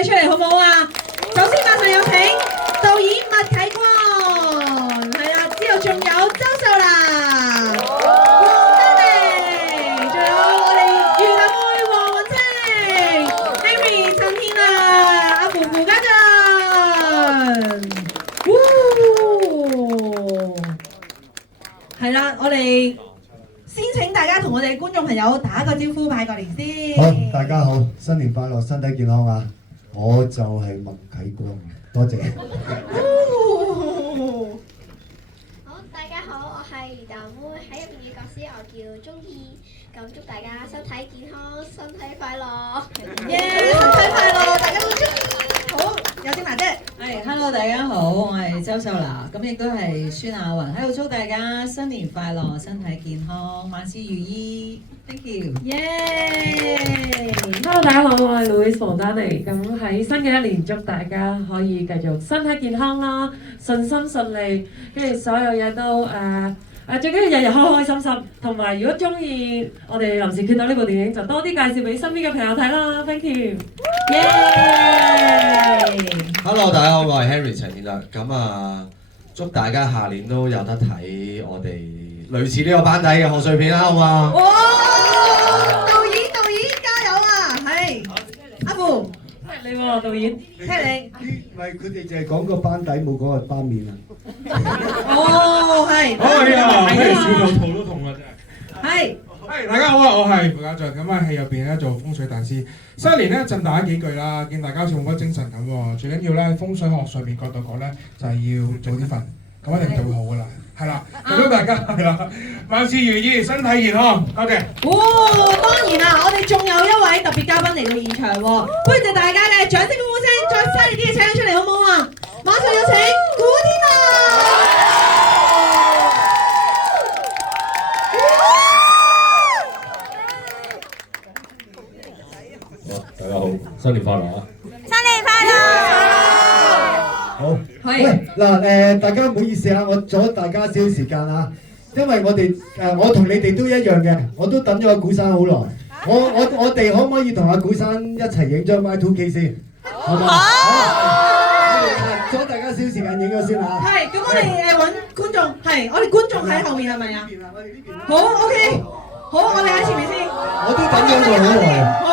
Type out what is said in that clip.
出嚟好唔好啊？首先馬上有請導演麥啟光，係啦，之後仲有周秀娜、黃丹妮，仲有我哋魚蛋妹黃允清、Henry 陳天啊、阿芙芙家陣，係啦，我哋先請大家同我哋觀眾朋友打個招呼，拜個年先。好，大家好，新年快樂，身體健康啊！我就係麥啟光，多謝。好，大家好，我係魚蛋妹，喺入邊嘅角色我叫鍾意，咁祝大家身體健康，身體快樂。耶！身體快樂，大家都中意。好，有啲麻姐。係，hello 大家好，我係周秀娜，咁亦都係孫亞雲，喺度祝大家新年快樂，身體健康，萬事如意。Thank you。耶！Hello 大家好，我係 Louis 黃丹妮，咁喺新嘅一年祝大家可以繼續身體健康啦，順心順利，跟住所有嘢都最緊要日日開開心心，同埋如果中意我哋臨時決到呢部電影，就多啲介紹俾身邊嘅朋友睇啦。Thank you。耶 Hello， 大家好，我係 Henry 陳建德。咁啊，祝大家下年都有得睇我哋類似呢個班底嘅賀歲片啦，好嘛？哇！導演加油啊！係阿芙，你喎導演，聽你。唔係佢哋淨係講個班底，冇講個班面啊！哦，係。哎呀，咩笑到肚都痛啦真係。係。係大家好啊，我係傅家俊，咁喺戲入邊咧做風水大師。新一年咧贈大家幾句啦，見大家好似冇乜精神咁喎，最緊要咧風水學上面角度講咧，就係要早啲瞓，咁一定就會好噶啦。係啦，祝大家係啦，萬事如意，身體健康，多謝。當然啦，我哋仲有一位特別嘉賓嚟到現場喎，多謝大家嘅掌聲鼓鼓聲，再犀利啲嘅請出嚟好唔好啊？馬上有請古天樂。大家好，新年快樂啊！新年快樂！好，喂嗱大家唔好意思啊，我阻大家少少時間啊，因為我同你哋都一樣嘅，我都等咗阿古生好耐。我哋可唔可以同阿古生一齊影張 Y2K 先？好嘛？好，阻大家少時間影咗先啊！係，咁我哋揾觀眾，係我哋觀眾喺後面係咪啊？好 OK，好，我哋喺前面先。我都等咗佢好耐。好。